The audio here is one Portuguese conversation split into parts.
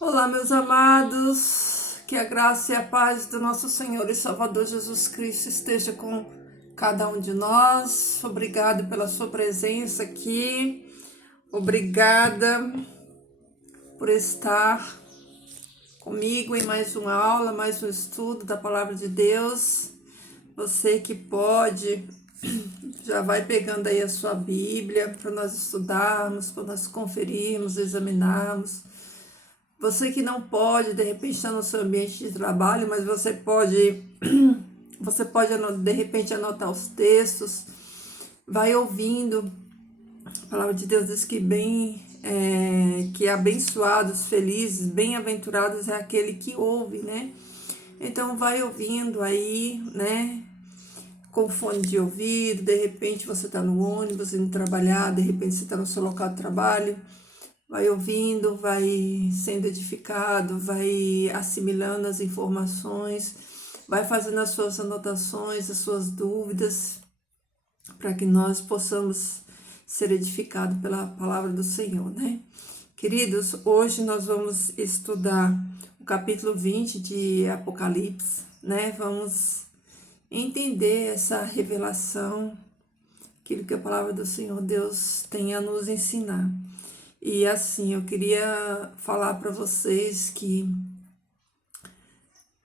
Olá, meus amados, que a graça e a paz do nosso Senhor e Salvador Jesus Cristo esteja com cada um de nós. Obrigado pela sua presença aqui, obrigada por estar comigo em mais uma aula, mais um estudo da Palavra de Deus. Você que pode, já vai pegando aí a sua Bíblia para nós estudarmos, para nós conferirmos, examinarmos. Você que não pode, de repente, estar no seu ambiente de trabalho, mas você pode, de repente, anotar os textos, vai ouvindo. A palavra de Deus diz que que abençoados, felizes, bem-aventurados é aquele que ouve, né? Então, vai ouvindo aí, né? Com fone de ouvido, de repente você está no ônibus indo trabalhar, de repente você está no seu local de trabalho. Vai ouvindo, vai sendo edificado, vai assimilando as informações, vai fazendo as suas anotações, as suas dúvidas, para que nós possamos ser edificados pela palavra do Senhor, né? Queridos, hoje nós vamos estudar o capítulo 20 de Apocalipse, né? Vamos entender essa revelação, aquilo que a palavra do Senhor Deus tem a nos ensinar. E assim, eu queria falar para vocês que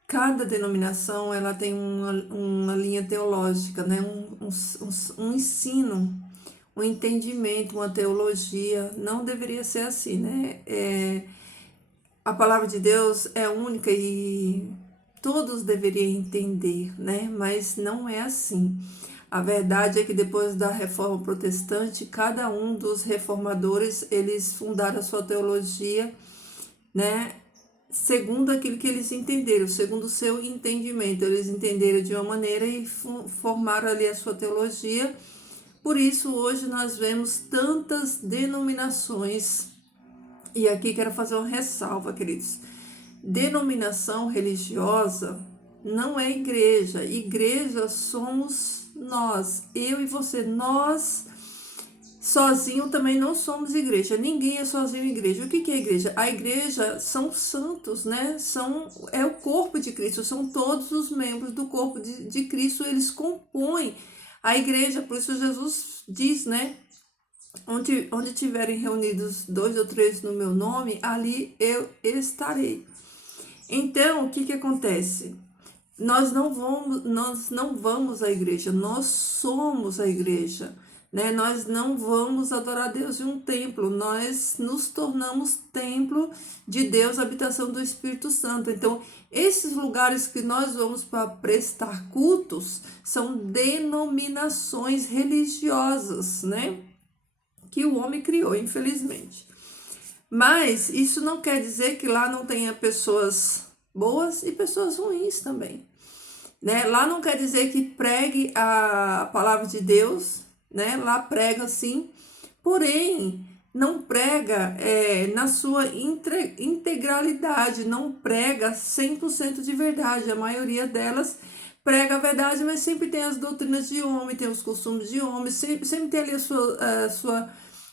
cada denominação ela tem uma linha teológica, né? Um ensino, um entendimento, uma teologia. Não deveria ser assim, né? A palavra de Deus é única e todos deveriam entender, né? Mas não é assim. A verdade é que depois da reforma protestante, cada um dos reformadores, eles fundaram a sua teologia, né, segundo aquilo que eles entenderam, segundo o seu entendimento. Eles entenderam de uma maneira e formaram ali a sua teologia. Por isso, hoje nós vemos tantas denominações. E aqui quero fazer uma ressalva, queridos. Denominação religiosa não é igreja. Igreja somos nós, eu e você. Nós sozinho também não somos igreja. Ninguém é sozinho igreja. O que é igreja? A igreja são santos, né? É o corpo de Cristo. São todos os membros do corpo de Cristo. Eles compõem a igreja. Por isso Jesus diz, né? Onde tiverem reunidos 2 ou 3 no meu nome, ali eu estarei. Então, o que acontece? Nós não vamos à igreja, nós somos a igreja, né? Nós não vamos adorar Deus em um templo, nós nos tornamos templo de Deus, habitação do Espírito Santo. Então, esses lugares que nós vamos para prestar cultos são denominações religiosas, né? Que o homem criou, infelizmente. Mas isso não quer dizer que lá não tenha pessoas boas e pessoas ruins também, né? Lá não quer dizer que pregue a palavra de Deus, né? Lá prega sim, porém não prega na sua integralidade, não prega 100% de verdade. A maioria delas prega a verdade, mas sempre tem as doutrinas de homem, tem os costumes de homem, sempre tem ali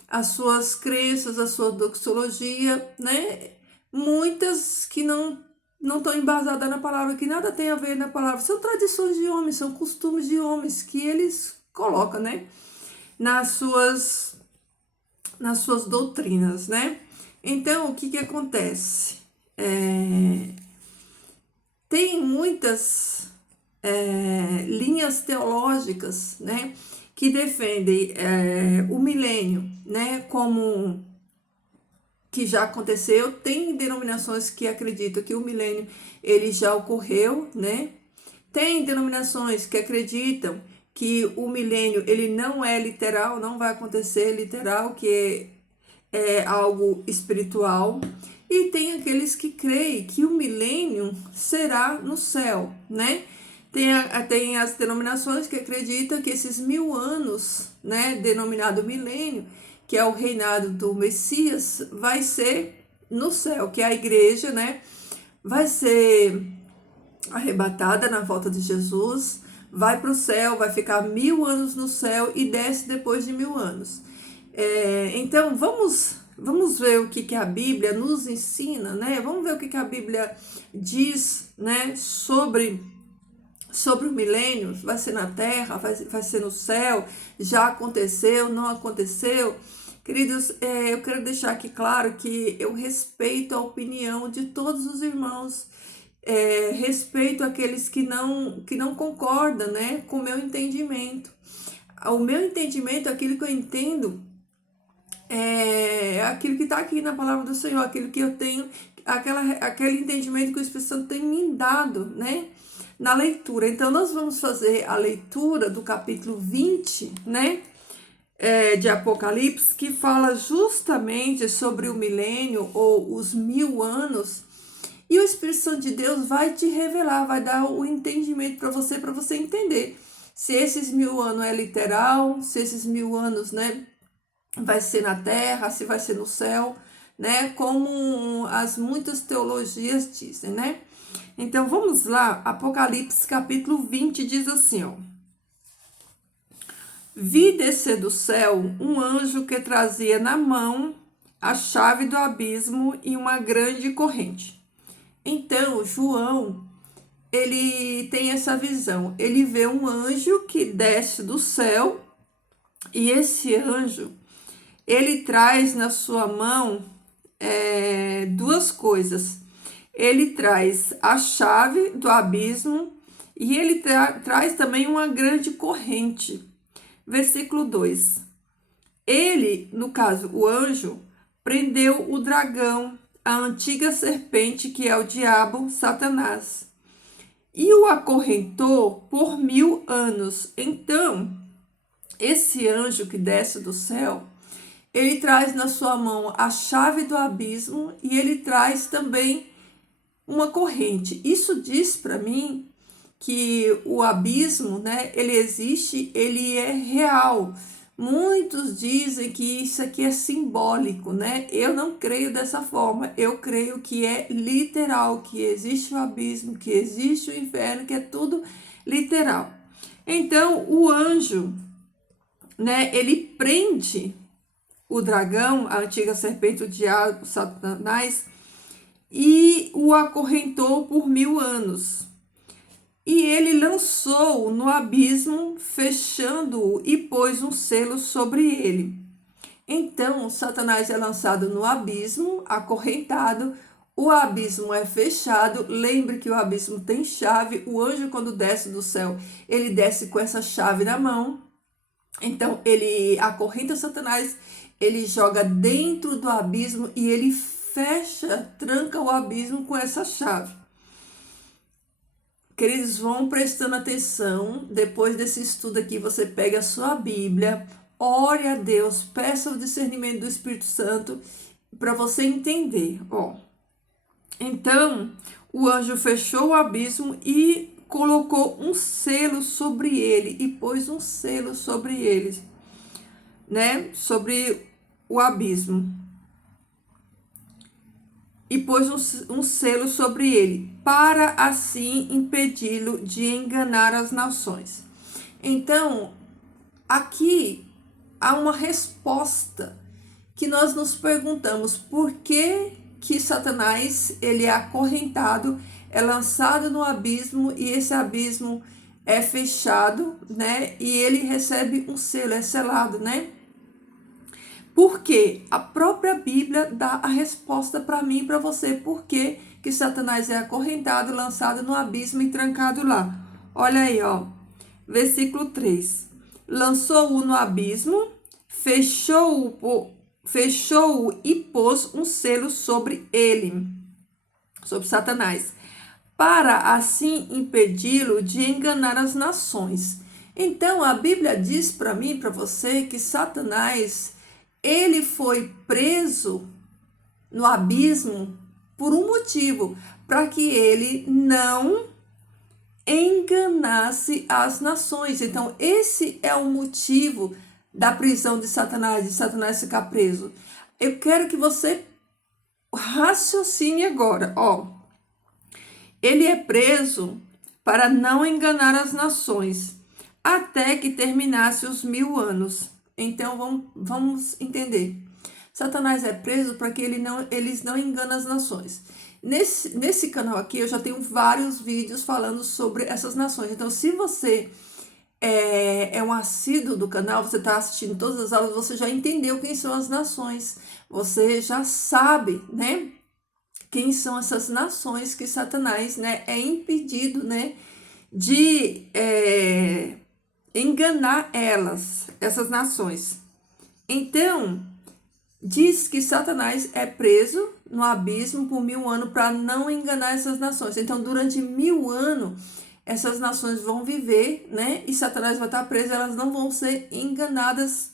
as suas crenças, a sua doxologia, né? Muitas que não estão embasadas na palavra, que nada tem a ver na palavra. São tradições de homens, são costumes de homens que eles colocam, né? Nas suas doutrinas, né? Então, o que acontece? Tem muitas linhas teológicas, né? Que defendem o milênio, né? Como que já aconteceu. Tem denominações que acreditam que o milênio ele já ocorreu, né? Tem denominações que acreditam que o milênio ele não é literal, não vai acontecer literal, que é algo espiritual. E tem aqueles que creem que o milênio será no céu, né? Tem as denominações que acreditam que esses 1000 anos, né, denominado milênio, que é o reinado do Messias, vai ser no céu, que a igreja, né, vai ser arrebatada na volta de Jesus, vai para o céu, vai ficar 1000 anos no céu e desce depois de 1000 anos. Então, vamos vamos ver o que a Bíblia nos ensina, né? Vamos ver o que a Bíblia diz, né, sobre o milênio. Vai ser na terra, vai ser no céu, já aconteceu, não aconteceu. Queridos, eu quero deixar aqui claro que eu respeito a opinião de todos os irmãos, respeito aqueles que não concordam, né, com o meu entendimento. O meu entendimento, aquilo que eu entendo, é aquilo que está aqui na palavra do Senhor, aquilo que eu tenho, aquele entendimento que o Espírito Santo tem me dado, né, na leitura. Então, nós vamos fazer a leitura do capítulo 20, né, de Apocalipse, que fala justamente sobre o milênio ou os 1000 anos. E o Espírito Santo de Deus vai te revelar, vai dar o entendimento para você entender se esses 1000 anos é literal, se esses 1000 anos, né, vai ser na terra, se vai ser no céu, né, como as muitas teologias dizem, né? Então, vamos lá, Apocalipse capítulo 20 diz assim, ó. Vi descer do céu um anjo que trazia na mão a chave do abismo e uma grande corrente. Então, João, ele tem essa visão. Ele vê um anjo que desce do céu e esse anjo, ele traz na sua mão duas coisas. Ele traz a chave do abismo e ele traz também uma grande corrente. Versículo 2. Ele, no caso, o anjo, prendeu o dragão, a antiga serpente que é o diabo, Satanás, e o acorrentou por 1000 anos. Então, esse anjo que desce do céu, ele traz na sua mão a chave do abismo e ele traz também uma corrente. Isso diz para mim que o abismo, né, ele existe, ele é real. Muitos dizem que isso aqui é simbólico, né? Eu não creio dessa forma. Eu creio que é literal, que existe o abismo, que existe o inferno, que é tudo literal. Então, o anjo, né, ele prende o dragão, a antiga serpente, o diabo, Satanás, e o acorrentou por 1000 anos. E ele lançou-o no abismo, fechando-o e pôs um selo sobre ele. Então, Satanás é lançado no abismo, acorrentado, o abismo é fechado. Lembre que o abismo tem chave. O anjo, quando desce do céu, ele desce com essa chave na mão. Então, ele acorrenta Satanás, ele joga dentro do abismo e ele fecha, tranca o abismo com essa chave. Queridos, vão prestando atenção. Depois desse estudo aqui, você pega a sua Bíblia, ore a Deus, peça o discernimento do Espírito Santo para você entender. Ó, então, o anjo fechou o abismo e colocou um selo sobre ele e pôs um selo sobre ele, né? Sobre o abismo. E pôs um selo sobre ele, para assim impedi-lo de enganar as nações. Então, aqui há uma resposta que nós nos perguntamos: por que Satanás ele é acorrentado, é lançado no abismo e esse abismo é fechado, né? E ele recebe um selo, é selado, né? Porque a própria Bíblia dá a resposta para mim e para você. Por que Satanás é acorrentado, lançado no abismo e trancado lá? Olha aí, ó. Versículo 3. Lançou-o no abismo, fechou-o e pôs um selo sobre ele, sobre Satanás, para assim impedi-lo de enganar as nações. Então, a Bíblia diz para mim e para você que Satanás, ele foi preso no abismo por um motivo, para que ele não enganasse as nações. Então, esse é o motivo da prisão de Satanás ficar preso. Eu quero que você raciocine agora, ó. Ele é preso para não enganar as nações, até que terminasse os 1000 anos. Então, vamos entender. Satanás é preso para que eles não enganem as nações. Nesse canal aqui eu já tenho vários vídeos falando sobre essas nações. Então, se você é um assíduo do canal, você está assistindo todas as aulas, você já entendeu quem são as nações. Você já sabe, né? Quem são essas nações que Satanás, né, é impedido, né, de enganar essas nações. Então, diz que Satanás é preso no abismo por 1000 anos para não enganar essas nações. Então, durante 1000 anos, essas nações vão viver, né? E Satanás vai estar preso, elas não vão ser enganadas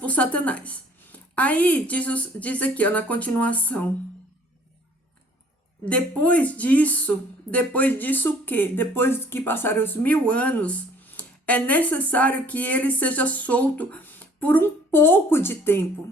por Satanás. Aí, diz aqui, ó, na continuação. Depois disso o quê? Depois que passarem os 1000 anos, é necessário que ele seja solto por um pouco de tempo.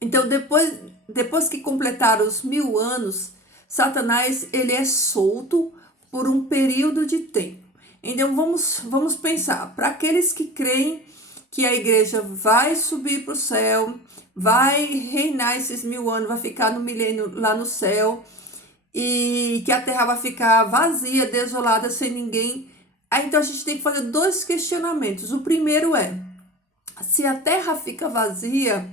Então, depois que completar os 1000 anos, Satanás, ele é solto por um período de tempo. Então, vamos pensar, para aqueles que creem que a igreja vai subir para o céu, vai reinar esses 1000 anos, vai ficar no milênio lá no céu, e que a terra vai ficar vazia, desolada, sem ninguém. Aí, então, a gente tem que fazer 2 questionamentos. O primeiro é, se a terra fica vazia,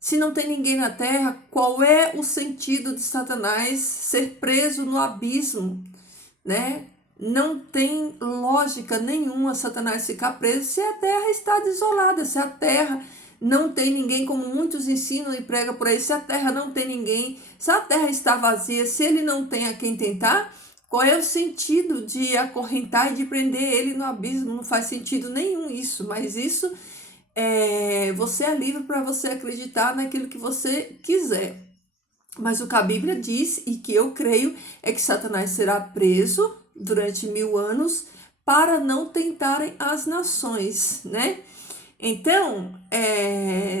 se não tem ninguém na terra, qual é o sentido de Satanás ser preso no abismo, né? Não tem lógica nenhuma Satanás ficar preso se a terra está desolada, se a terra não tem ninguém, como muitos ensinam e pregam por aí, se a terra não tem ninguém, se a terra está vazia, se ele não tem a quem tentar, qual é o sentido de acorrentar e de prender ele no abismo? Não faz sentido nenhum isso, mas isso você é livre para você acreditar naquilo que você quiser. Mas o que a Bíblia diz, e que eu creio, é que Satanás será preso durante 1000 anos para não tentarem as nações, né? Então,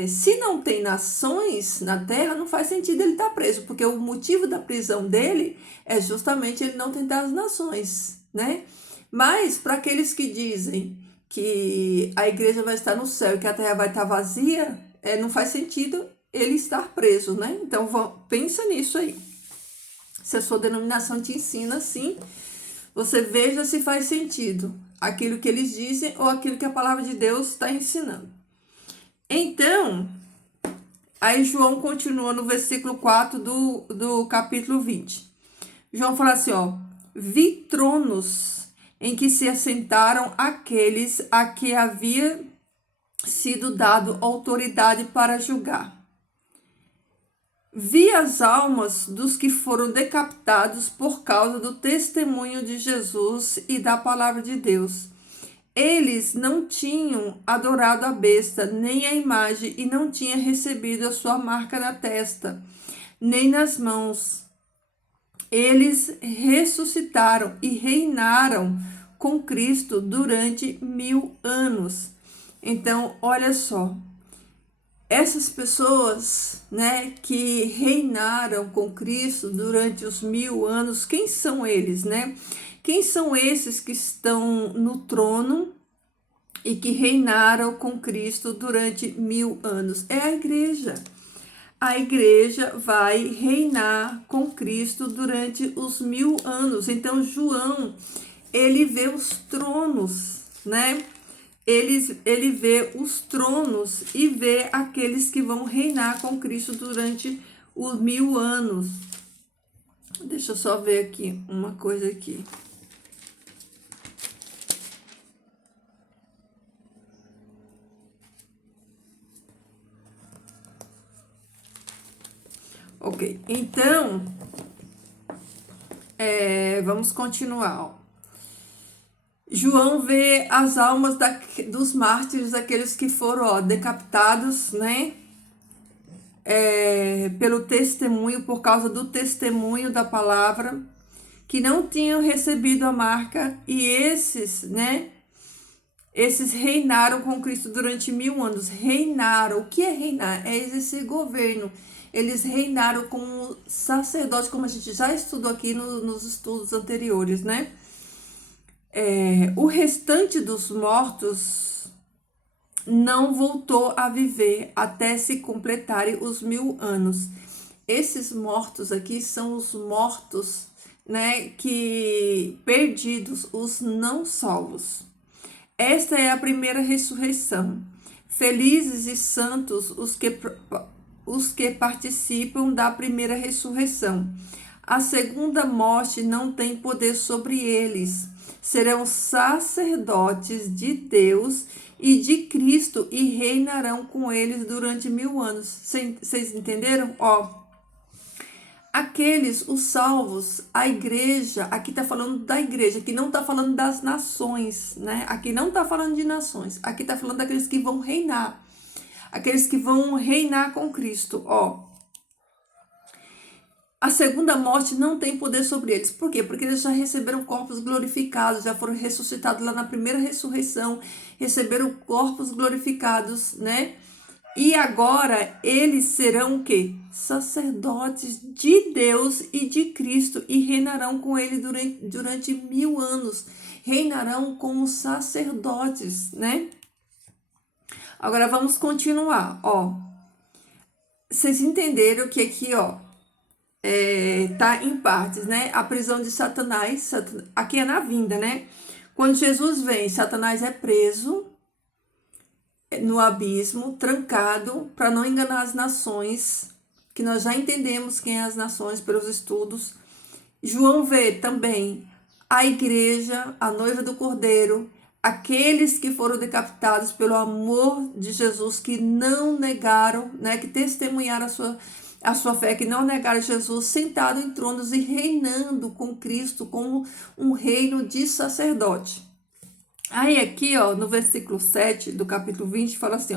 se não tem nações na terra, não faz sentido ele estar preso, porque o motivo da prisão dele é justamente ele não tentar as nações, né? Mas, para aqueles que dizem que a igreja vai estar no céu e que a terra vai estar vazia, não faz sentido ele estar preso, né? Então, pensa nisso aí. Se a sua denominação te ensina assim, você veja se faz sentido aquilo que eles dizem ou aquilo que a palavra de Deus está ensinando. Então, aí João continua no versículo 4 do capítulo 20. João fala assim, ó, vi tronos em que se assentaram aqueles a que havia sido dado autoridade para julgar. Vi as almas dos que foram decapitados por causa do testemunho de Jesus e da palavra de Deus. Eles não tinham adorado a besta, nem a imagem, e não tinham recebido a sua marca na testa, nem nas mãos. Eles ressuscitaram e reinaram com Cristo durante 1000 anos. Então, olha só. Essas pessoas, né, que reinaram com Cristo durante os 1000 anos, quem são eles, né? Quem são esses que estão no trono e que reinaram com Cristo durante 1000 anos? É a igreja. A igreja vai reinar com Cristo durante os 1000 anos. Então, João, ele vê os tronos, né? Ele vê os tronos e vê aqueles que vão reinar com Cristo durante os 1000 anos. Deixa eu só ver aqui uma coisa aqui. Ok, então, vamos continuar, ó. João vê as almas dos mártires, aqueles que foram, ó, decapitados, né? Pelo testemunho, por causa do testemunho da palavra, que não tinham recebido a marca, e esses, né? Esses reinaram com Cristo durante 1000 anos. Reinaram. O que é reinar? É exercer governo. Eles reinaram como sacerdote, como a gente já estudou aqui nos estudos anteriores, né? O restante dos mortos não voltou a viver até se completarem os 1000 anos. Esses mortos aqui são os mortos, né, que perdidos, os não salvos. Esta é a primeira ressurreição. Felizes e santos os que participam da primeira ressurreição. A segunda morte não tem poder sobre eles. Serão sacerdotes de Deus e de Cristo e reinarão com eles durante 1000 anos. Vocês entenderam? Aqueles, os salvos, a igreja, aqui está falando da igreja, aqui não está falando das nações, né? Aqui não está falando de nações, aqui está falando daqueles que vão reinar, aqueles que vão reinar com Cristo, A segunda morte não tem poder sobre eles. Por quê? Porque eles já receberam corpos glorificados, já foram ressuscitados lá na primeira ressurreição, receberam corpos glorificados, né? E agora eles serão o quê? Sacerdotes de Deus e de Cristo e reinarão com ele durante 1000 anos. Reinarão como sacerdotes, né? Agora vamos continuar, Vocês entenderam que aqui, tá em partes, né? A prisão de Satanás, aqui é na vinda, né? Quando Jesus vem, Satanás é preso no abismo, trancado, para não enganar as nações, que nós já entendemos quem é as nações pelos estudos. João vê também a igreja, a noiva do Cordeiro, aqueles que foram decapitados pelo amor de Jesus, que não negaram, né, que testemunharam a sua fé, que não negaram Jesus, sentado em tronos e reinando com Cristo como um reino de sacerdote. Aí aqui, no versículo 7 do capítulo 20, fala assim,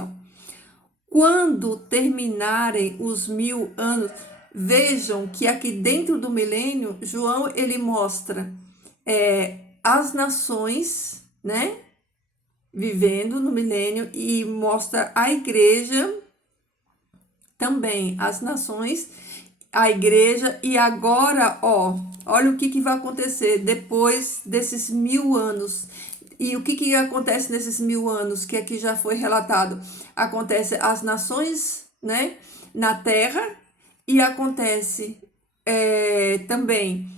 quando terminarem os 1000 anos, vejam que aqui dentro do milênio, João, ele mostra as nações, né, vivendo no milênio, e mostra a igreja também, as nações, a igreja, e agora, olha o que vai acontecer depois desses 1000 anos. E o que acontece nesses 1000 anos, que aqui já foi relatado? Acontece as nações, né, na terra, e acontece também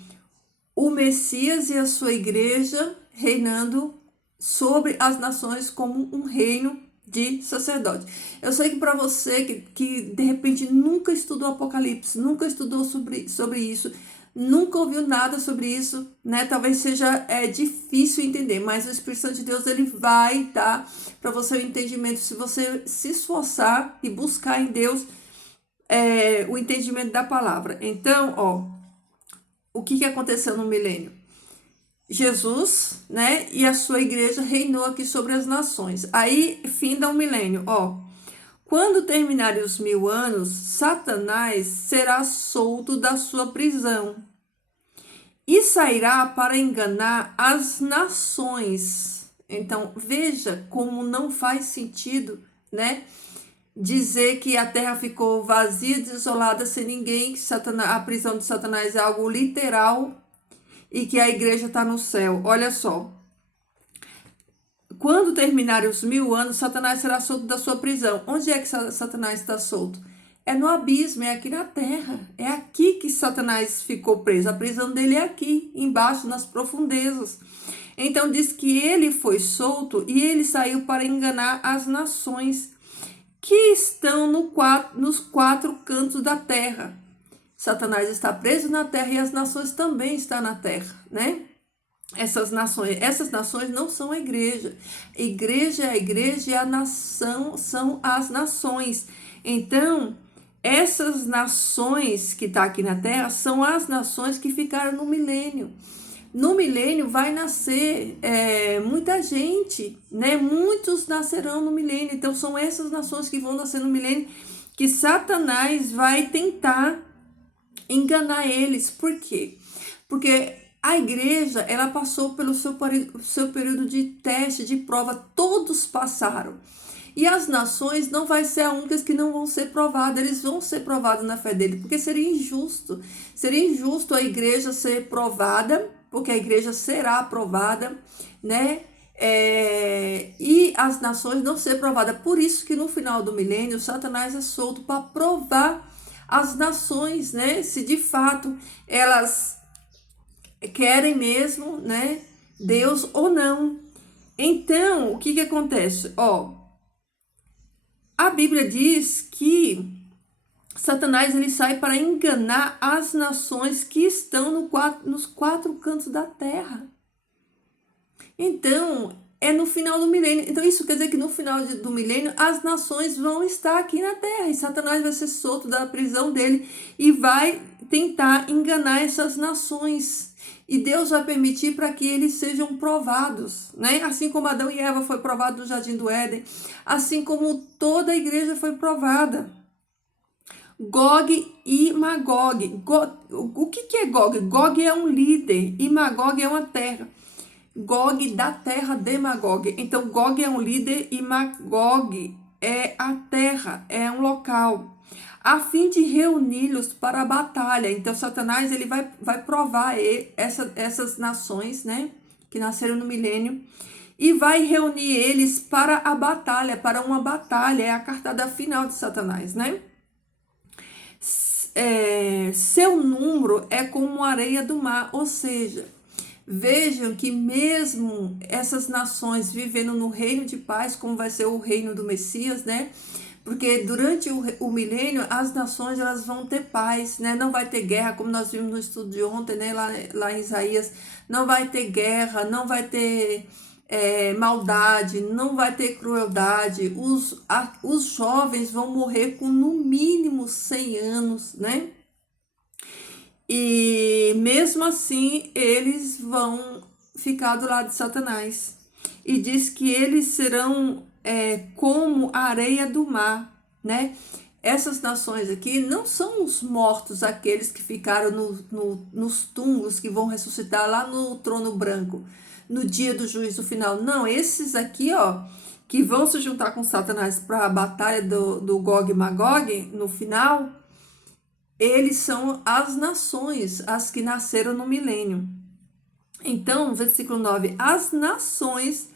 o Messias e a sua igreja reinando sobre as nações como um reino de sacerdote. Eu sei que para você que de repente nunca estudou Apocalipse, nunca estudou sobre isso, nunca ouviu nada sobre isso, né? Talvez seja difícil entender, mas o Espírito Santo de Deus, ele vai dar para você o entendimento, se você se esforçar e buscar em Deus o entendimento da palavra. Então, o que aconteceu no milênio? Jesus, né, e a sua igreja reinou aqui sobre as nações. Aí, finda o milênio, Quando terminarem os 1000 anos, Satanás será solto da sua prisão e sairá para enganar as nações. Então, veja como não faz sentido, né, dizer que a terra ficou vazia, desolada, sem ninguém, que a prisão de Satanás é algo literal e que a igreja está no céu. Olha só. Quando terminarem os 1000 anos, Satanás será solto da sua prisão. Onde é que Satanás está solto? É no abismo, é aqui na terra. É aqui que Satanás ficou preso. A prisão dele é aqui, embaixo, nas profundezas. Então diz que ele foi solto e ele saiu para enganar as nações que estão nos 4 cantos da terra. Satanás está preso na terra e as nações também estão na terra, né? Essas nações não são a igreja. A igreja é a igreja e a nação são as nações. Então, essas nações que estão aqui na terra são as nações que ficaram no milênio. No milênio vai nascer muita gente, né? Muitos nascerão no milênio. Então, são essas nações que vão nascer no milênio que Satanás vai tentar enganar eles. Por quê? Porque a igreja, ela passou pelo seu período de teste, de prova. Todos passaram. E as nações não vai ser a únicas que não vão ser provadas. Eles vão ser provados na fé dele, porque seria injusto. Seria injusto a igreja ser provada, porque a igreja será aprovada, né? e as nações não ser provadas. Por isso que no final do milênio, Satanás é solto para provar as nações, né? Se de fato elas querem mesmo, né? Deus ou não. Então, o que que acontece? A Bíblia diz que Satanás ele sai para enganar as nações que estão nos quatro cantos da terra. Então, é no final do milênio. Então, isso quer dizer que no final do milênio, as nações vão estar aqui na terra. E Satanás vai ser solto da prisão dele e vai tentar enganar essas nações. E Deus vai permitir para que eles sejam provados, né? Assim como Adão e Eva foi provado no Jardim do Éden, assim como toda a igreja foi provada. Gog e Magog. O que é Gog? Gog é um líder e Magog é uma terra. Gog da terra de Magog. Então, Gog é um líder e Magog é a terra, é um local, a fim de reuni-los para a batalha. Então, Satanás ele vai provar essas nações, né, que nasceram no milênio, e vai reunir eles para a batalha, para uma batalha. É a cartada final de Satanás, né? Seu número é como a areia do mar, ou seja, vejam que mesmo essas nações vivendo no reino de paz, como vai ser o reino do Messias, né? Porque durante o milênio, as nações elas vão ter paz, né? Não vai ter guerra, como nós vimos no estudo de ontem, né? Lá em Isaías, não vai ter guerra, não vai ter maldade, não vai ter crueldade. Os jovens vão morrer com no mínimo 100 anos, né? E mesmo assim, eles vão ficar do lado de Satanás. E diz que eles serão como a areia do mar, né? Essas nações aqui não são os mortos, aqueles que ficaram nos túmulos, que vão ressuscitar lá no trono branco, no dia do juízo final. Não, esses aqui, que vão se juntar com Satanás para a batalha do Gog e Magog, no final, eles são as nações, as que nasceram no milênio. Então, versículo 9: as nações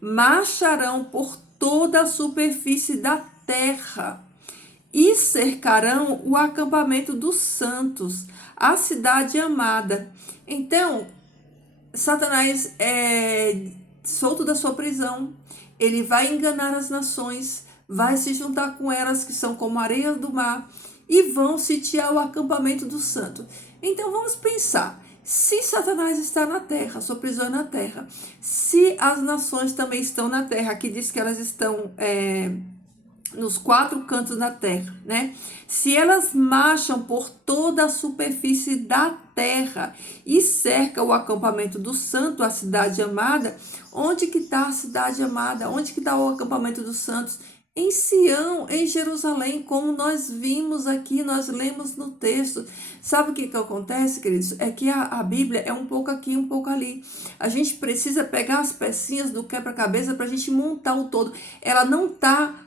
marcharão por toda a superfície da terra e cercarão o acampamento dos santos, a cidade amada. Então, Satanás é solto da sua prisão, ele vai enganar as nações, vai se juntar com elas que são como areia do mar e vão sitiar o acampamento do santo. Então vamos pensar, se Satanás está na terra, sua prisão é na terra, se as nações também estão na terra, que diz que elas estão nos quatro cantos da terra, né? Se elas marcham por toda a superfície da terra e cercam o acampamento do santo, a cidade amada, onde que está a cidade amada? Onde que está o acampamento dos santos? Em Sião, em Jerusalém, como nós vimos aqui, nós lemos no texto. Sabe o que acontece, queridos? É que a Bíblia é um pouco aqui, um pouco ali. A gente precisa pegar as pecinhas do quebra-cabeça para a gente montar o todo. Ela não está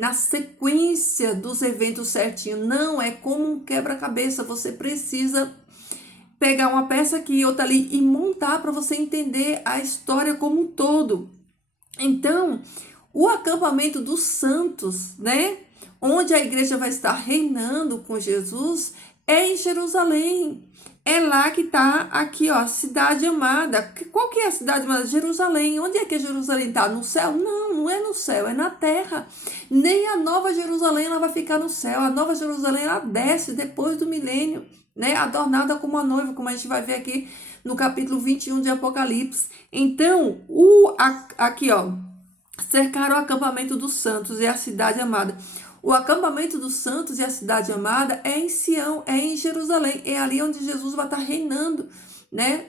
na sequência dos eventos certinho. Não, é como um quebra-cabeça. Você precisa pegar uma peça aqui e outra ali e montar para você entender a história como um todo. Então, o acampamento dos santos, né? Onde a igreja vai estar reinando com Jesus, é em Jerusalém. É lá que está aqui, a cidade amada. Qual que é a cidade amada? Jerusalém. Onde é que Jerusalém está? No céu? Não, não é no céu, é na terra. Nem a Nova Jerusalém ela vai ficar no céu. A Nova Jerusalém ela desce depois do milênio, né? Adornada como a noiva, como a gente vai ver aqui no capítulo 21 de Apocalipse. Então, aqui, cercaram o acampamento dos santos e a cidade amada. O acampamento dos santos e a cidade amada é em Sião, é em Jerusalém. É ali onde Jesus vai estar reinando, né?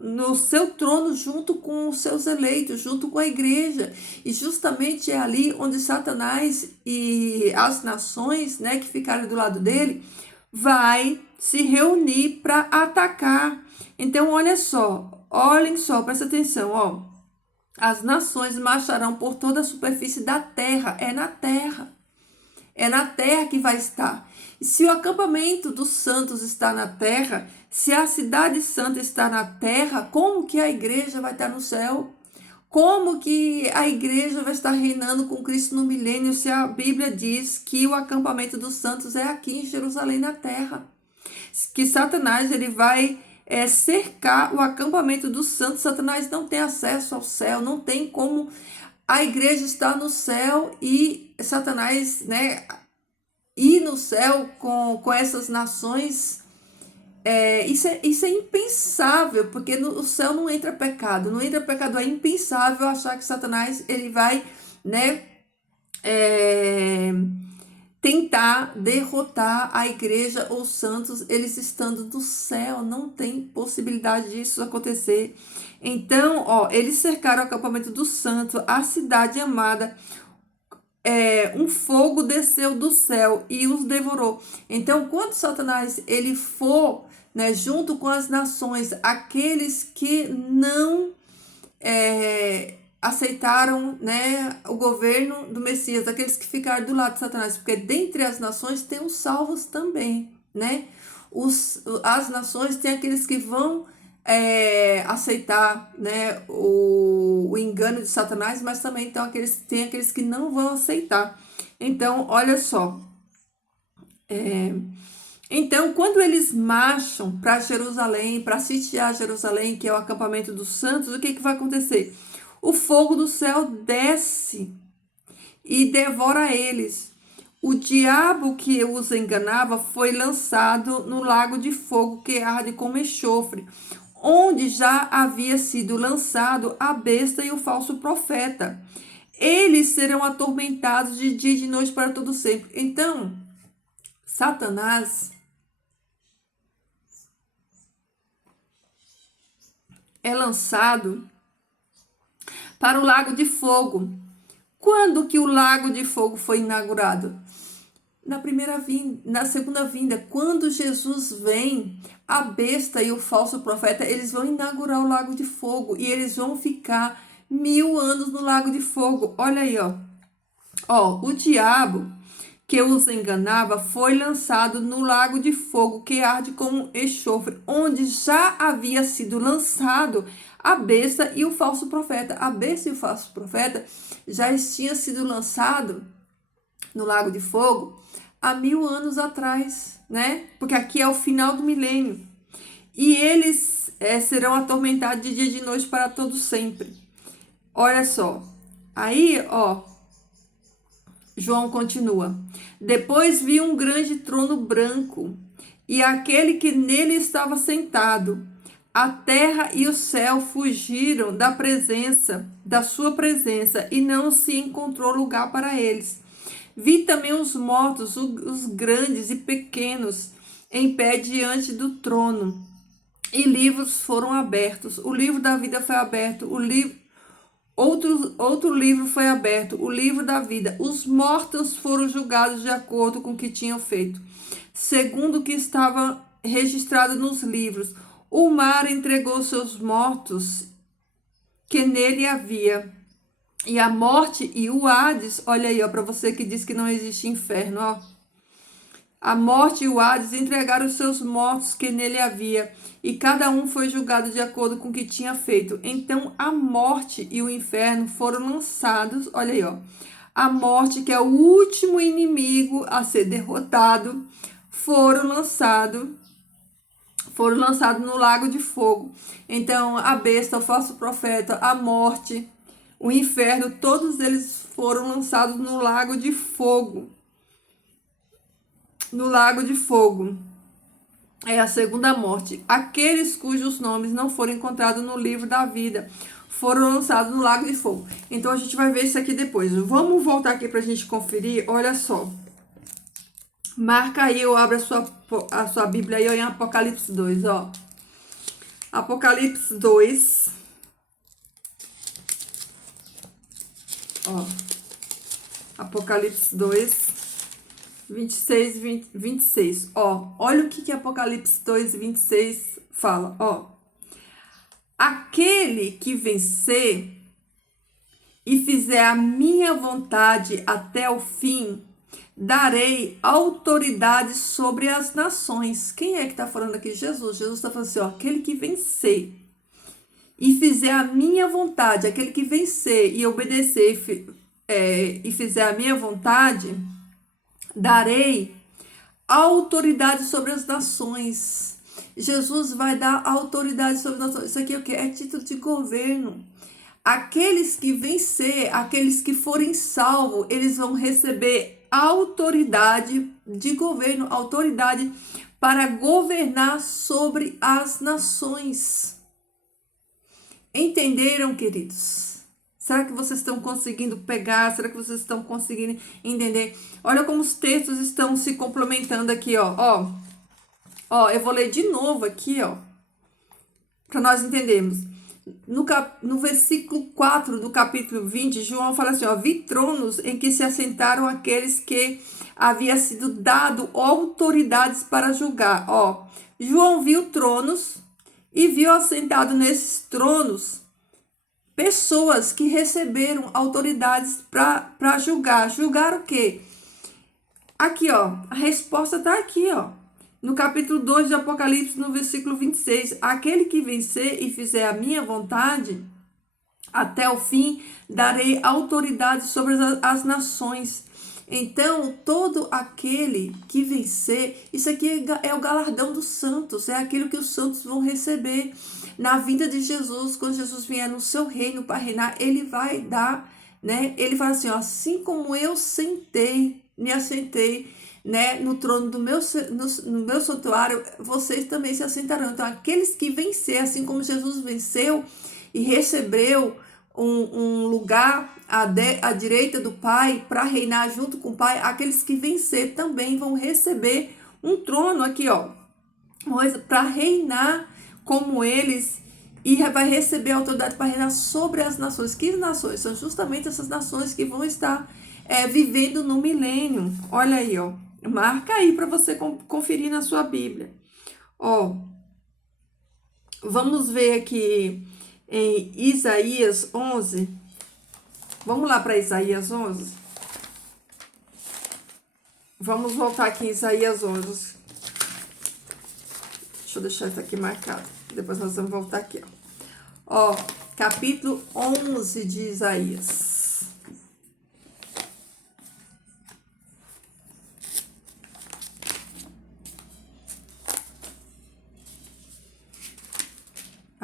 No seu trono junto com os seus eleitos, junto com a igreja. E justamente é ali onde Satanás e as nações, né, que ficaram do lado dele, vai se reunir para atacar. Então, olhem só, presta atenção, As nações marcharão por toda a superfície da terra. É na terra. É na terra que vai estar. E se o acampamento dos santos está na terra, se a cidade santa está na terra, como que a igreja vai estar no céu? Como que a igreja vai estar reinando com Cristo no milênio se a Bíblia diz que o acampamento dos santos é aqui em Jerusalém, na terra? Que Satanás ele vai cercar o acampamento dos santos. Satanás não tem acesso ao céu, não tem como a igreja estar no céu e Satanás, né, ir no céu com essas nações. Isso é impensável, porque no céu não entra pecado, não entra pecado, é impensável achar que Satanás ele vai, né, é, tentar derrotar a igreja ou os santos, eles estando no céu, não tem possibilidade disso acontecer. Então, ó, eles cercaram o acampamento do santo, a cidade amada, um fogo desceu do céu e os devorou. Então, quando Satanás ele for, né, junto com as nações, aqueles que não aceitaram, né, o governo do Messias, aqueles que ficaram do lado de Satanás, porque dentre as nações tem os salvos também, né? As nações tem aqueles que vão aceitar, né, o engano de Satanás, mas também tem aqueles que não vão aceitar. Então, olha só. Então, quando eles marcham para Jerusalém, para sitiar Jerusalém, que é o acampamento dos santos, o que vai acontecer? O fogo do céu desce e devora eles. O diabo que os enganava foi lançado no lago de fogo que arde como enxofre, onde já havia sido lançado a besta e o falso profeta. Eles serão atormentados de dia e de noite para todo sempre. Então, Satanás é lançado para o lago de fogo. Quando que o lago de fogo foi inaugurado? Na segunda vinda, quando Jesus vem, a besta e o falso profeta, eles vão inaugurar o lago de fogo e eles vão ficar 1000 anos no lago de fogo. Olha aí, ó. Ó, o diabo que os enganava foi lançado no lago de fogo que arde como enxofre, onde já havia sido lançado a besta e o falso profeta. A besta e o falso profeta já tinham sido lançados no lago de fogo há 1000 anos atrás, né? Porque aqui é o final do milênio. E eles serão atormentados de dia e de noite para todo sempre. Olha só. Aí, ó, João continua. Depois vi um grande trono branco e aquele que nele estava sentado. A terra e o céu fugiram da sua presença, e não se encontrou lugar para eles. Vi também os mortos, os grandes e pequenos, em pé diante do trono. E livros foram abertos. O livro da vida foi aberto. Outro livro foi aberto, o livro da vida. Os mortos foram julgados de acordo com o que tinham feito, segundo o que estava registrado nos livros. O mar entregou seus mortos que nele havia. E a morte e o Hades, olha aí, ó, para você que diz que não existe inferno, ó. A morte e o Hades entregaram os seus mortos que nele havia, e cada um foi julgado de acordo com o que tinha feito. Então a morte e o inferno foram lançados, olha aí, ó. A morte, que é o último inimigo a ser derrotado, foram lançados no lago de fogo. Então a besta, o falso profeta, a morte, o inferno, todos eles foram lançados no lago de fogo. No lago de fogo. É a segunda morte. Aqueles cujos nomes não foram encontrados no livro da vida foram lançados no lago de fogo. Então a gente vai ver isso aqui depois. Vamos voltar aqui pra gente conferir. Olha só. Marca aí, ou abre a sua Bíblia aí, ó, em Apocalipse 2, ó. Apocalipse 2. Ó. Apocalipse 2. 26 e 26. Ó, olha o que Apocalipse 2 e 26 fala. Ó. Aquele que vencer e fizer a minha vontade até o fim, darei autoridade sobre as nações. Quem é que está falando aqui? Jesus. Jesus está falando assim, ó, aquele que vencer. e fizer a minha vontade, aquele que vencer e obedecer e fizer a minha vontade, darei autoridade sobre as nações. Jesus vai dar autoridade sobre as nações. Isso aqui é o quê? É título de governo. Aqueles que vencer, aqueles que forem salvos, eles vão receber autoridade de governo, autoridade para governar sobre as nações. Entenderam, queridos? Será que vocês estão conseguindo pegar? Será que vocês estão conseguindo entender? Olha como os textos estão se complementando aqui, ó. Ó, eu vou ler de novo aqui, ó, para nós entendermos. No versículo 4 do capítulo 20, João fala assim, ó, vi tronos em que se assentaram aqueles que havia sido dado autoridades para julgar, ó. João viu tronos e viu assentado nesses tronos pessoas que receberam autoridades para julgar. Julgar o quê? Aqui, ó, a resposta tá aqui, ó. No capítulo 2 de Apocalipse, no versículo 26, aquele que vencer e fizer a minha vontade, até o fim, darei autoridade sobre as nações. Então, todo aquele que vencer, isso aqui é o galardão dos santos, é aquilo que os santos vão receber na vinda de Jesus, quando Jesus vier no seu reino para reinar, ele vai dar, né? Ele fala assim, ó, assim como eu me assentei, né, no trono do no meu santuário, vocês também se assentarão. Então, aqueles que vencer, assim como Jesus venceu e recebeu um lugar à direita do Pai para reinar junto com o Pai, aqueles que vencer também vão receber um trono aqui, ó, para reinar como eles e vai receber autoridade para reinar sobre as nações. Que nações? São justamente essas nações que vão estar vivendo no milênio. Olha aí, ó. Marca aí para você conferir na sua Bíblia. Ó, vamos ver aqui em Isaías 11. Vamos lá para Isaías 11. Vamos voltar aqui em Isaías 11. Deixa eu deixar isso aqui marcado. Depois nós vamos voltar aqui, ó. Ó, capítulo 11 de Isaías.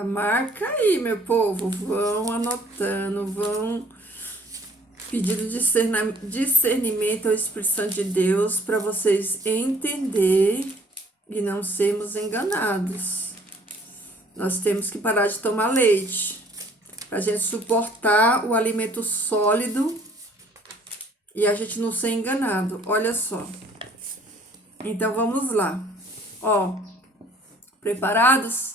Marca aí, meu povo. Vão anotando, vão pedindo discernimento ao Espírito Santo de Deus para vocês entenderem e não sermos enganados. Nós temos que parar de tomar leite para a gente suportar o alimento sólido e a gente não ser enganado. Olha só. Então vamos lá. Ó, preparados?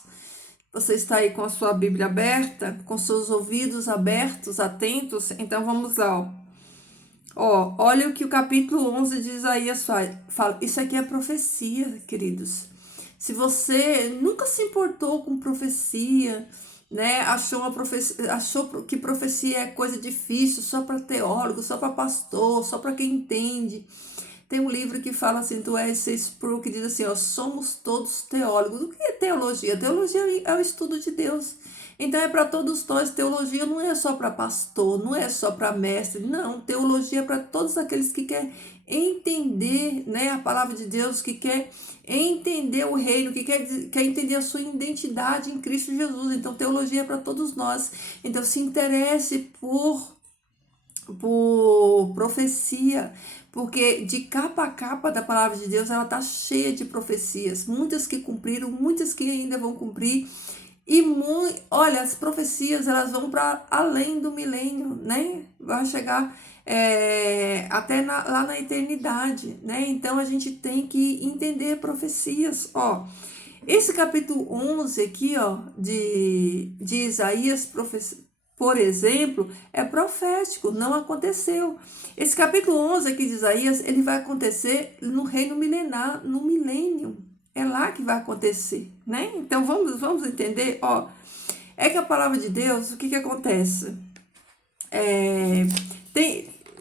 Você está aí com a sua Bíblia aberta, com seus ouvidos abertos, atentos? Então vamos lá, ó. Olha o que o capítulo 11 de Isaías fala. Isso aqui é profecia, queridos. Se você nunca se importou com profecia, né? Achou que profecia é coisa difícil, só para teólogo, só para pastor, só para quem entende. Tem um livro que fala assim, do S. Sproul, que diz assim, ó, somos todos teólogos. O que é teologia? Teologia é o estudo de Deus. Então é para todos nós. Teologia não é só para pastor, não é só para mestre, não. Teologia é para todos aqueles que querem entender, né, a palavra de Deus, que quer entender o reino, que quer entender a sua identidade em Cristo Jesus. Então teologia é para todos nós. Então se interesse por profecia, porque de capa a capa da palavra de Deus ela está cheia de profecias, muitas que cumpriram, muitas que ainda vão cumprir, e olha, as profecias elas vão para além do milênio, né? Vai chegar até lá na eternidade, né? Então a gente tem que entender profecias, ó. Esse capítulo 11 aqui, ó, de Isaías, por exemplo, é profético, não aconteceu. Esse capítulo 11 aqui de Isaías, ele vai acontecer no reino milenar, no milênio. É lá que vai acontecer, né? Então, vamos entender, ó. É que a palavra de Deus, o que acontece?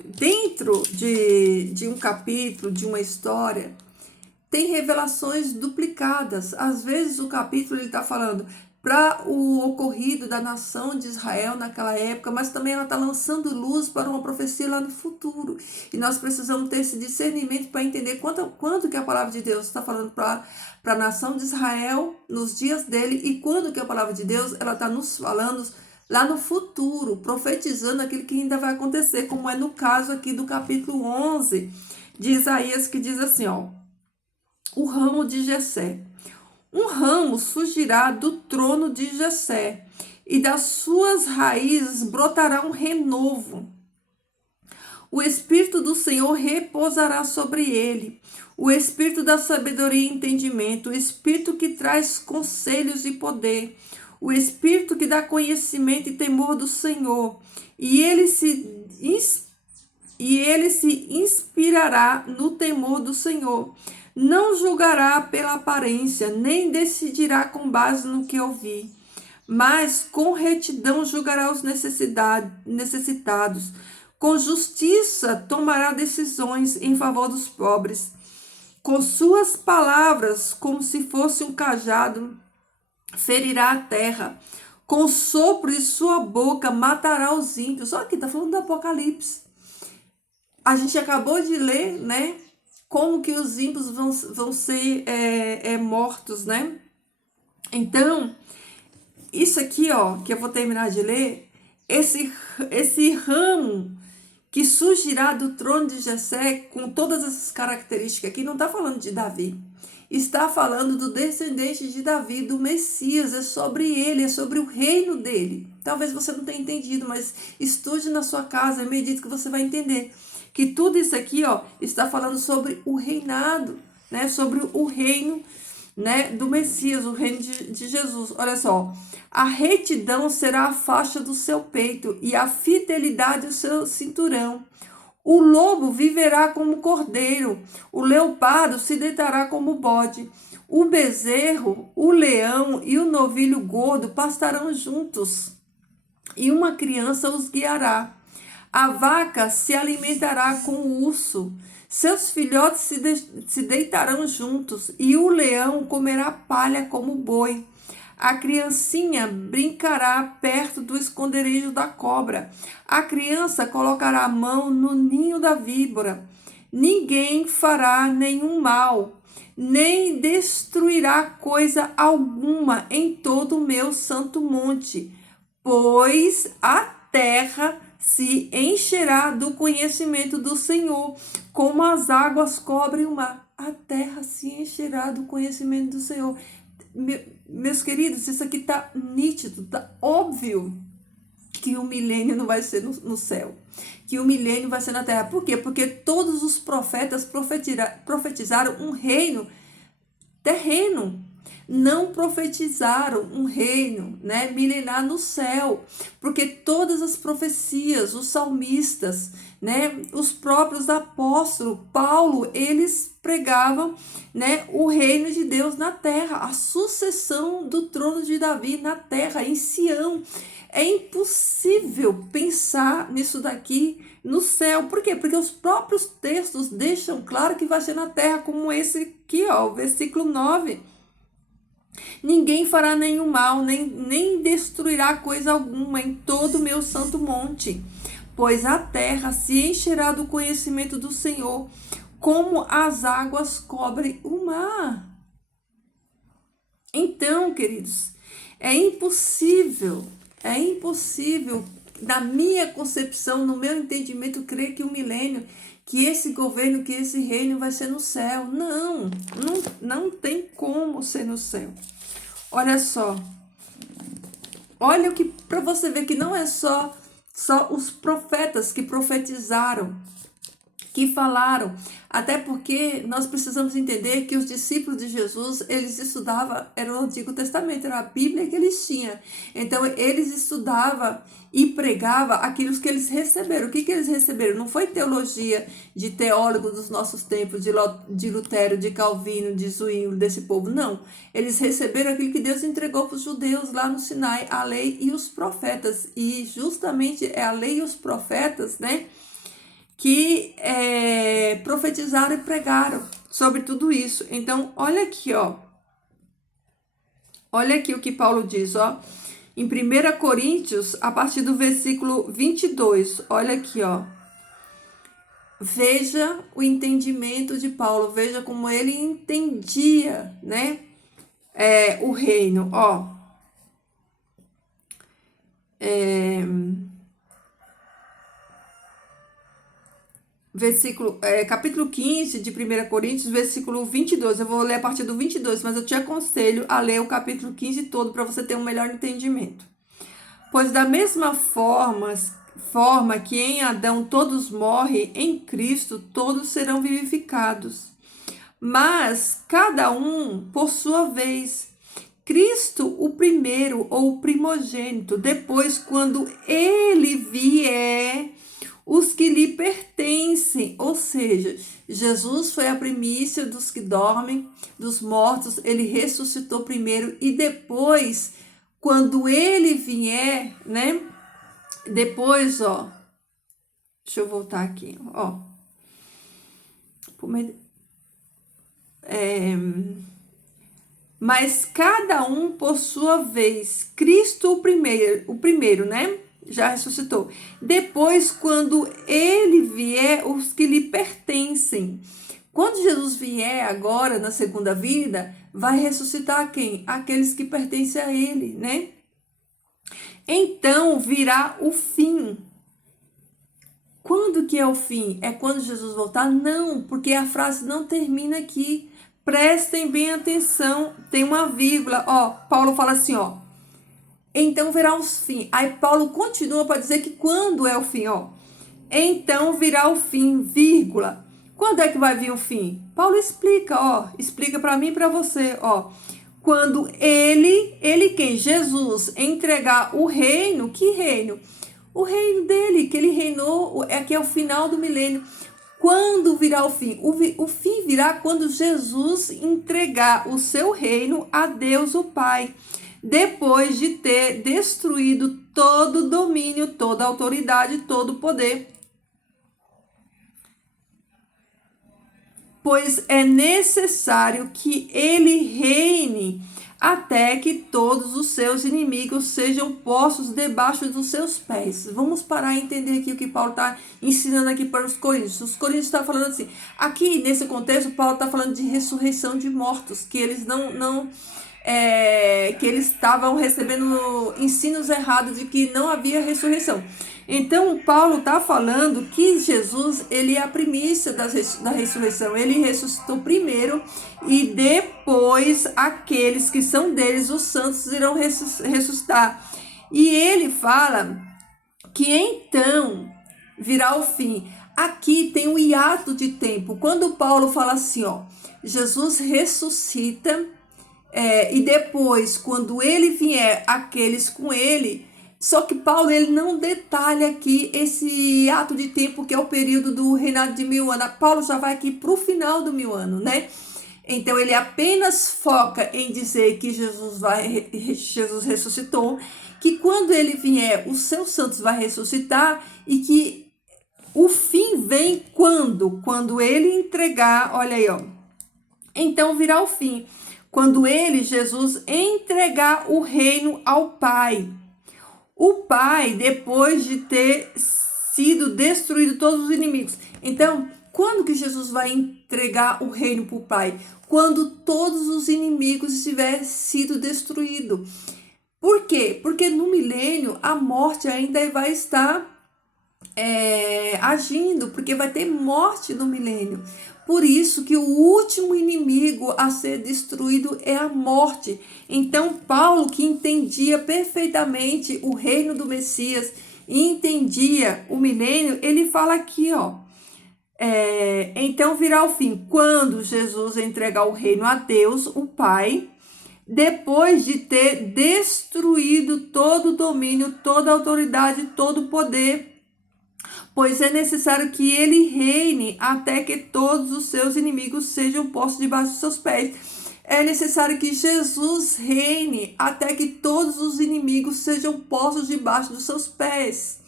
Dentro de um capítulo, de uma história, tem revelações duplicadas. Às vezes o capítulo ele está falando para o ocorrido da nação de Israel naquela época, mas também ela está lançando luz para uma profecia lá no futuro. E nós precisamos ter esse discernimento para entender quando que a palavra de Deus está falando para a nação de Israel nos dias dele e quando que a palavra de Deus ela está nos falando lá no futuro, profetizando aquilo que ainda vai acontecer, como é no caso aqui do capítulo 11 de Isaías, que diz assim, ó, o ramo de Jessé. Um ramo surgirá do trono de Jessé, e das suas raízes brotará um renovo. O Espírito do Senhor repousará sobre ele, o Espírito da sabedoria e entendimento, o Espírito que traz conselhos e poder, o Espírito que dá conhecimento e temor do Senhor, e ele se inspirará no temor do Senhor. Não julgará pela aparência, nem decidirá com base no que ouvir, mas com retidão julgará os necessitados. Com justiça tomará decisões em favor dos pobres. Com suas palavras, como se fosse um cajado, ferirá a terra. Com o sopro de sua boca matará os ímpios. Olha aqui, está falando do Apocalipse. A gente acabou de ler, né? Como que os ímpios vão ser mortos, né? Então, isso aqui, ó, que eu vou terminar de ler, esse ramo que surgirá do trono de Jessé, com todas essas características aqui, não está falando de Davi. Está falando do descendente de Davi, do Messias, é sobre ele, é sobre o reino dele. Talvez você não tenha entendido, mas estude na sua casa, e medite que você vai entender. Que tudo isso aqui, ó, está falando sobre o reinado, né? Sobre o reino, né, do Messias, o reino de Jesus. Olha só, a retidão será a faixa do seu peito e a fidelidade o seu cinturão. O lobo viverá como cordeiro, o leopardo se deitará como bode. O bezerro, o leão e o novilho gordo pastarão juntos, e uma criança os guiará. A vaca se alimentará com o urso, seus filhotes se deitarão juntos, e o leão comerá palha como boi. A criancinha brincará perto do esconderijo da cobra. A criança colocará a mão no ninho da víbora. Ninguém fará nenhum mal, nem destruirá coisa alguma em todo o meu santo monte, pois a terra se encherá do conhecimento do Senhor, como as águas cobrem o mar. A terra se encherá do conhecimento do Senhor. Meus queridos, isso aqui está nítido, está óbvio que o milênio não vai ser no céu, que o milênio vai ser na terra. Por quê? Porque todos os profetas profetizaram um reino terreno, não profetizaram um reino, né, milenar no céu, porque todas as profecias, os salmistas, né, os próprios apóstolos, Paulo, eles pregavam, né, o reino de Deus na terra, a sucessão do trono de Davi na terra, em Sião. É impossível pensar nisso daqui no céu. Por quê? Porque os próprios textos deixam claro que vai ser na terra, como esse aqui, ó, o versículo 9. Ninguém fará nenhum mal, nem destruirá coisa alguma em todo o meu santo monte, pois a terra se encherá do conhecimento do Senhor, como as águas cobrem o mar. Então, queridos, é impossível, na minha concepção, no meu entendimento, crer que o milênio, que esse governo, que esse reino vai ser no céu. Não tem como ser no céu. Olha só. Olha o que, para você ver que não é só os profetas que profetizaram, que falaram, até porque nós precisamos entender que os discípulos de Jesus, eles estudavam, era o Antigo Testamento, era a Bíblia que eles tinham. Então, eles estudavam e pregavam aquilo que eles receberam. O que eles receberam? Não foi teologia de teólogo dos nossos tempos, de Lutero, de Calvino, de Zwingli, desse povo. Não. Eles receberam aquilo que Deus entregou para os judeus lá no Sinai, a lei e os profetas. E justamente é a lei e os profetas, né, que profetizaram e pregaram sobre tudo isso. Então, olha aqui, ó. Olha aqui o que Paulo diz, ó. Em 1 Coríntios, a partir do versículo 22, olha aqui, ó. Veja o entendimento de Paulo, veja como ele entendia, né, o reino, ó. Capítulo 15 de 1 Coríntios, versículo 22. Eu vou ler a partir do 22, mas eu te aconselho a ler o capítulo 15 todo para você ter um melhor entendimento. Pois da mesma forma que em Adão todos morrem, em Cristo todos serão vivificados. Mas cada um por sua vez. Cristo o primeiro ou o primogênito, depois quando ele vier, os que lhe pertencem, ou seja, Jesus foi a primícia dos que dormem, dos mortos, ele ressuscitou primeiro e depois, quando ele vier, né? Depois, ó, deixa eu voltar aqui, ó. Mas cada um por sua vez. Cristo o primeiro, né? Já ressuscitou. Depois, quando ele vier, os que lhe pertencem. Quando Jesus vier agora na segunda vinda, vai ressuscitar quem? Aqueles que pertencem a ele, né? Então virá o fim. Quando que é o fim? É quando Jesus voltar? Não, porque a frase não termina aqui. Prestem bem atenção, tem uma vírgula, ó, Paulo fala assim, ó, então virá o fim. Aí Paulo continua para dizer que quando é o fim, ó, então virá o fim, vírgula. Quando é que vai vir o fim? Paulo explica, ó, explica para mim e para você, ó, quando ele quem? Jesus entregar o reino, que reino? O reino dele, que ele reinou, que é o final do milênio. Quando virá o fim? O fim virá quando Jesus entregar o seu reino a Deus o Pai, depois de ter destruído todo o domínio, toda a autoridade, todo o poder. Pois é necessário que ele reine até que todos os seus inimigos sejam postos debaixo dos seus pés. Vamos parar e entender aqui o que Paulo está ensinando aqui para os coríntios. Os coríntios estão falando assim, aqui nesse contexto, Paulo está falando de ressurreição de mortos, que eles que eles estavam recebendo ensinos errados de que não havia ressurreição. Então, Paulo está falando que Jesus, ele é a primícia da ressurreição. Ele ressuscitou primeiro e depois aqueles que são deles, os santos, irão ressuscitar. E ele fala que então virá o fim. Aqui tem um hiato de tempo. Quando Paulo fala assim, ó, Jesus ressuscita e depois, quando ele vier, aqueles com ele. Só que Paulo ele não detalha aqui esse ato de tempo que é o período do reinado de 1000 anos. Paulo já vai aqui para o final do 1000 anos, né? Então ele apenas foca em dizer que Jesus ressuscitou, que quando ele vier, os seus santos vai ressuscitar e que o fim vem quando? Quando ele entregar, olha aí, ó. Então virá o fim, quando ele, Jesus, entregar o reino ao Pai. O Pai, depois de ter sido destruído todos os inimigos. Então, quando que Jesus vai entregar o reino para o Pai? Quando todos os inimigos tiverem sido destruídos. Por quê? Porque no milênio a morte ainda vai estar agindo, porque vai ter morte no milênio. Por isso que o último inimigo a ser destruído é a morte. Então, Paulo, que entendia perfeitamente o reino do Messias e entendia o milênio, ele fala aqui, ó. Então virá o fim, quando Jesus entregar o reino a Deus, o Pai, depois de ter destruído todo o domínio, toda a autoridade, todo o poder, pois é necessário que ele reine até que todos os seus inimigos sejam postos debaixo dos seus pés. É necessário que Jesus reine até que todos os inimigos sejam postos debaixo dos seus pés.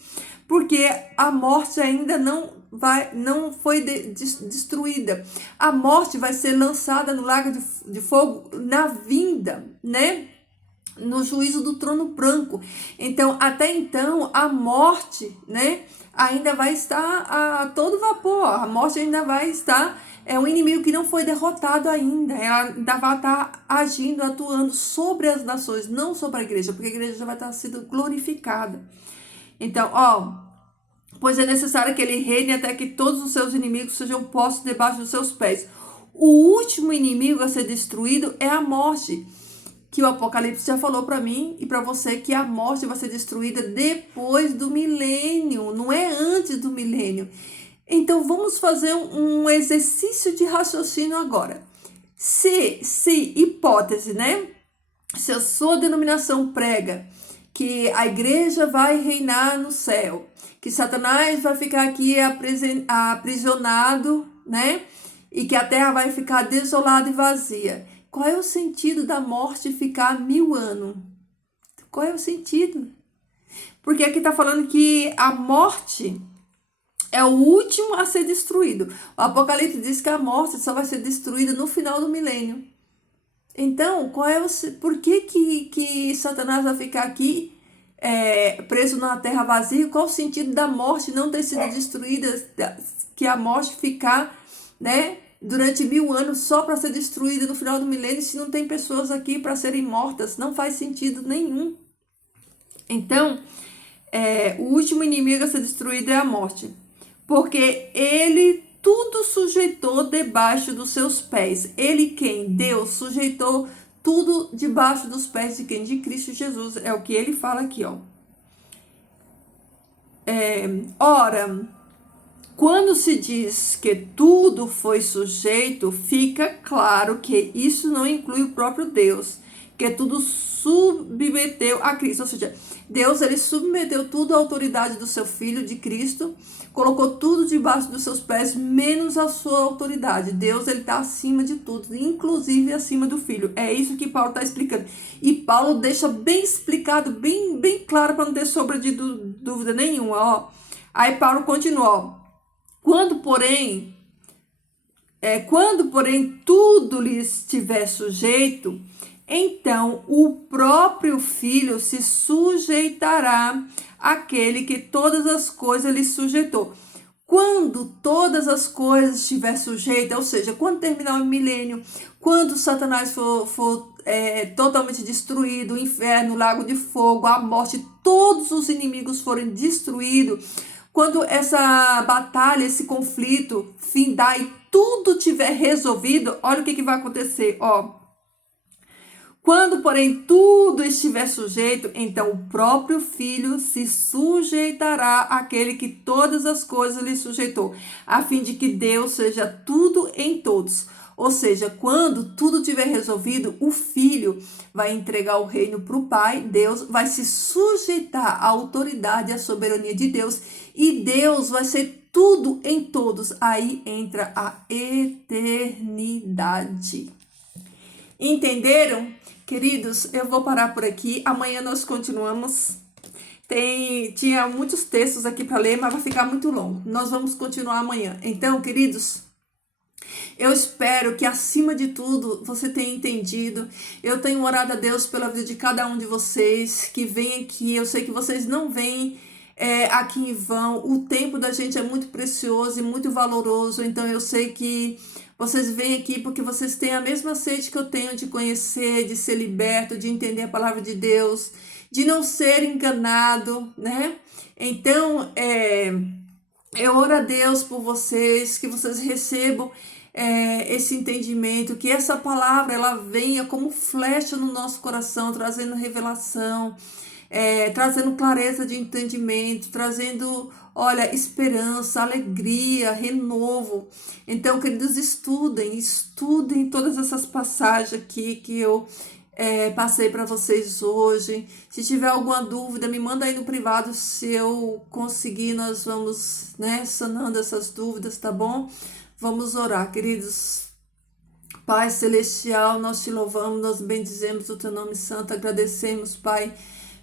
Porque a morte ainda não foi destruída. A morte vai ser lançada no lago de fogo na vinda, né? no juízo do trono branco. Então, até então, a morte, né, ainda vai estar a todo vapor. A morte ainda vai estar, é um inimigo que não foi derrotado ainda. Ela ainda vai estar agindo, atuando sobre as nações, não sobre a igreja, porque a igreja já vai estar sendo glorificada. Então, pois é necessário que ele reine até que todos os seus inimigos sejam postos debaixo dos seus pés. O último inimigo a ser destruído é a morte, que o Apocalipse já falou para mim e para você que a morte vai ser destruída depois do milênio, não é antes do milênio. Então vamos fazer um exercício de raciocínio agora. Se hipótese, né? Se a sua denominação prega que a igreja vai reinar no céu, que Satanás vai ficar aqui aprisionado, né? E que a terra vai ficar desolada e vazia. Qual é o sentido da morte ficar 1000 anos? Qual é o sentido? Porque aqui está falando que a morte é o último a ser destruído. O Apocalipse diz que a morte só vai ser destruída no final do milênio. Então, por que Satanás vai ficar aqui preso na terra vazia? Qual o sentido da morte não ter sido destruída? Que a morte ficar, né, durante 1000 anos só para ser destruída no final do milênio, se não tem pessoas aqui para serem mortas? Não faz sentido nenhum. Então, o último inimigo a ser destruído é a morte, porque ele tudo sujeitou debaixo dos seus pés. Ele quem? Deus sujeitou tudo debaixo dos pés de quem? De Cristo Jesus. É o que ele fala aqui, ó. Ora, quando se diz que tudo foi sujeito, fica claro que isso não inclui o próprio Deus, que tudo submeteu a Cristo. Ou seja, Deus, ele submeteu tudo à autoridade do seu Filho, de Cristo, colocou tudo debaixo dos seus pés, menos a sua autoridade. Deus, ele está acima de tudo, inclusive acima do Filho. É isso que Paulo está explicando. E Paulo deixa bem explicado, bem claro, para não ter sombra de dúvida nenhuma. Ó. Aí Paulo continua, ó. Quando, porém, tudo lhes estiver sujeito, então o próprio Filho se sujeitará àquele que todas as coisas lhe sujeitou. Quando todas as coisas estiver sujeitas, ou seja, quando terminar o milênio, quando Satanás for totalmente destruído, o inferno, o lago de fogo, a morte, todos os inimigos forem destruídos, quando essa batalha, esse conflito findar e tudo tiver resolvido, olha o que vai acontecer, ó. Quando, porém, tudo estiver sujeito, então o próprio Filho se sujeitará àquele que todas as coisas lhe sujeitou, a fim de que Deus seja tudo em todos. Ou seja, quando tudo tiver resolvido, o Filho vai entregar o reino para o Pai, Deus vai se sujeitar à autoridade e à soberania de Deus, e Deus vai ser tudo em todos. Aí entra a eternidade. Entenderam? Queridos, eu vou parar por aqui. Amanhã nós continuamos. Tinha muitos textos aqui para ler, mas vai ficar muito longo. Nós vamos continuar amanhã. Então, queridos, eu espero que, acima de tudo, você tenha entendido. Eu tenho orado a Deus pela vida de cada um de vocês que vem aqui. Eu sei que vocês não vêm aqui em vão. O tempo da gente é muito precioso e muito valoroso. Então, eu sei que vocês vêm aqui porque vocês têm a mesma sede que eu tenho de conhecer, de ser liberto, de entender a palavra de Deus, de não ser enganado, né? Então, eu oro a Deus por vocês, que vocês recebam esse entendimento, que essa palavra ela venha como flecha no nosso coração, trazendo revelação, trazendo clareza de entendimento, trazendo, olha, esperança, alegria, renovo. Então, queridos, estudem todas essas passagens aqui que eu passei para vocês hoje. Se tiver alguma dúvida, me manda aí no privado. Se eu conseguir, nós vamos, sanando essas dúvidas, tá bom? Vamos orar, queridos. Pai Celestial, nós te louvamos, nós bendizemos o teu nome santo, agradecemos, Pai,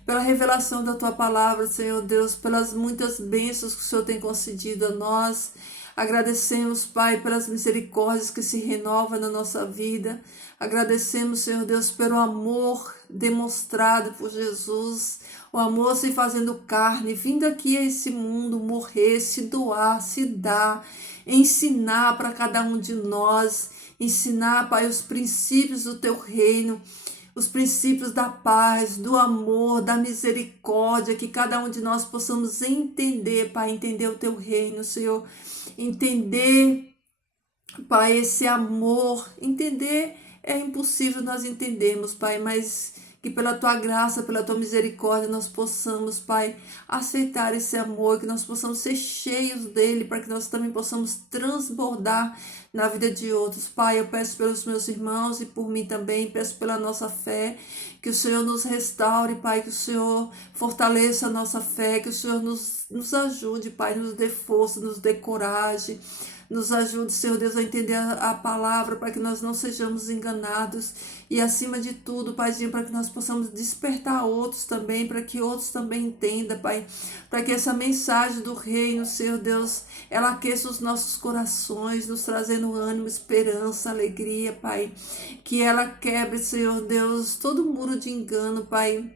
pela revelação da tua palavra, Senhor Deus, pelas muitas bênçãos que o Senhor tem concedido a nós. Agradecemos, Pai, pelas misericórdias que se renovam na nossa vida. Agradecemos, Senhor Deus, pelo amor demonstrado por Jesus, o amor se fazendo carne, vindo aqui a esse mundo, morrer, se doar, se dar, ensinar para cada um de nós, ensinar, Pai, os princípios do Teu reino, os princípios da paz, do amor, da misericórdia, que cada um de nós possamos entender, Pai, entender o Teu reino, Senhor, entender, Pai, esse amor, entender, é impossível nós entendermos, Pai, mas que pela Tua graça, pela Tua misericórdia, nós possamos, Pai, aceitar esse amor, que nós possamos ser cheios dele, para que nós também possamos transbordar na vida de outros. Pai, eu peço pelos meus irmãos e por mim também, peço pela nossa fé, que o Senhor nos restaure, Pai, que o Senhor fortaleça a nossa fé, que o Senhor nos ajude, Pai, nos dê força, nos dê coragem, nos ajude, Senhor Deus, a entender a palavra, para que nós não sejamos enganados. E acima de tudo, Paizinho, para que nós possamos despertar outros também, para que outros também entendam, Pai. Para que essa mensagem do reino, Senhor Deus, ela aqueça os nossos corações, nos trazendo ânimo, esperança, alegria, Pai. Que ela quebre, Senhor Deus, todo muro de engano, Pai.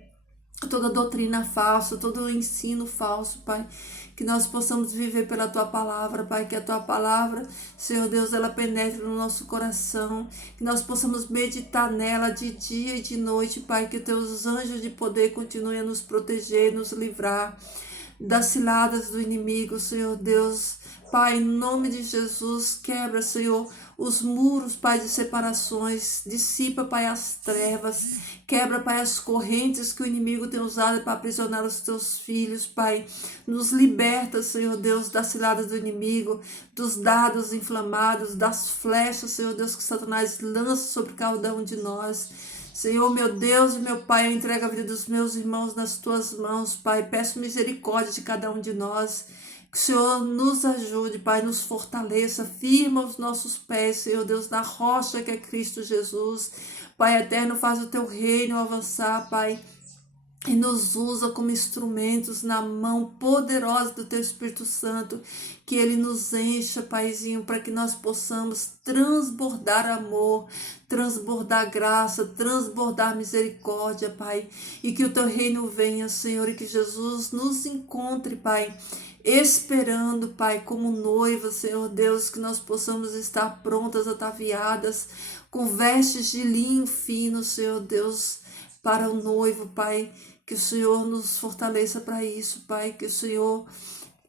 Toda doutrina falsa, todo ensino falso, Pai, que nós possamos viver pela Tua palavra, Pai, que a Tua palavra, Senhor Deus, ela penetre no nosso coração, que nós possamos meditar nela de dia e de noite, Pai, que Teus anjos de poder continuem a nos proteger, nos livrar das ciladas do inimigo, Senhor Deus. Pai, em nome de Jesus, quebra, Senhor, os muros, Pai, de separações, dissipa, Pai, as trevas, quebra, Pai, as correntes que o inimigo tem usado para aprisionar os Teus filhos, Pai, nos liberta, Senhor Deus, das ciladas do inimigo, dos dardos inflamados, das flechas, Senhor Deus, que Satanás lança sobre cada um de nós. Senhor, meu Deus e meu Pai, eu entrego a vida dos meus irmãos nas Tuas mãos, Pai, peço misericórdia de cada um de nós. Que o Senhor nos ajude, Pai, nos fortaleça, firma os nossos pés, Senhor Deus, na rocha que é Cristo Jesus. Pai eterno, faz o Teu reino avançar, Pai, e nos usa como instrumentos na mão poderosa do Teu Espírito Santo, que Ele nos encha, Paizinho, para que nós possamos transbordar amor, transbordar graça, transbordar misericórdia, Pai, e que o Teu reino venha, Senhor, e que Jesus nos encontre, Pai, esperando, Pai, como noiva, Senhor Deus, que nós possamos estar prontas, ataviadas, com vestes de linho fino, Senhor Deus, para o noivo, Pai, que o Senhor nos fortaleça para isso, Pai, que o Senhor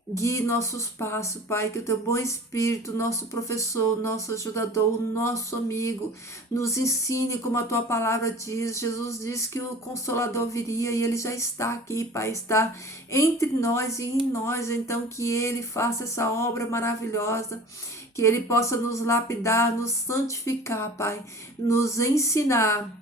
guie nossos passos, Pai, que o Teu bom Espírito, nosso professor, nosso ajudador, nosso amigo, nos ensine como a Tua palavra diz. Jesus disse que o Consolador viria e Ele já está aqui, Pai, está entre nós e em nós, então que Ele faça essa obra maravilhosa, que Ele possa nos lapidar, nos santificar, Pai, nos ensinar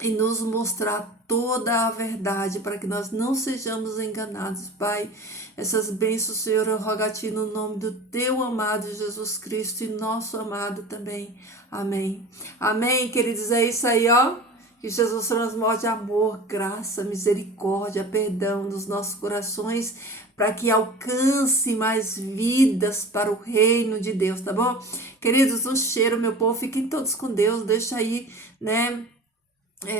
e nos mostrar toda a verdade, para que nós não sejamos enganados, Pai. Essas bênçãos, Senhor, eu rogo a Ti no nome do Teu amado Jesus Cristo e nosso amado também. Amém. Amém, queridos, é isso aí, ó. Que Jesus transborde amor, graça, misericórdia, perdão nos nossos corações, para que alcance mais vidas para o reino de Deus, tá bom? Queridos, um cheiro, meu povo, fiquem todos com Deus, deixa aí, né,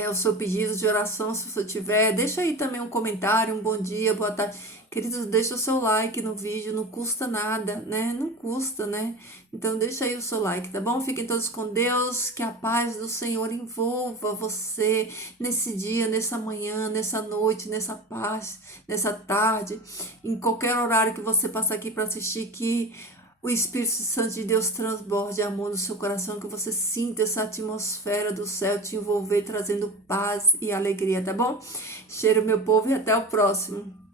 o seu pedido de oração, se você tiver, deixa aí também um comentário, um bom dia, boa tarde. Queridos, deixa o seu like no vídeo, não custa nada, né? Não custa, né? Então deixa aí o seu like, tá bom? Fiquem todos com Deus, que a paz do Senhor envolva você nesse dia, nessa manhã, nessa noite, nessa paz, nessa tarde, em qualquer horário que você passar aqui para assistir, que o Espírito Santo de Deus transborde amor no seu coração, que você sinta essa atmosfera do céu te envolver, trazendo paz e alegria, tá bom? Cheiro, meu povo, e até o próximo.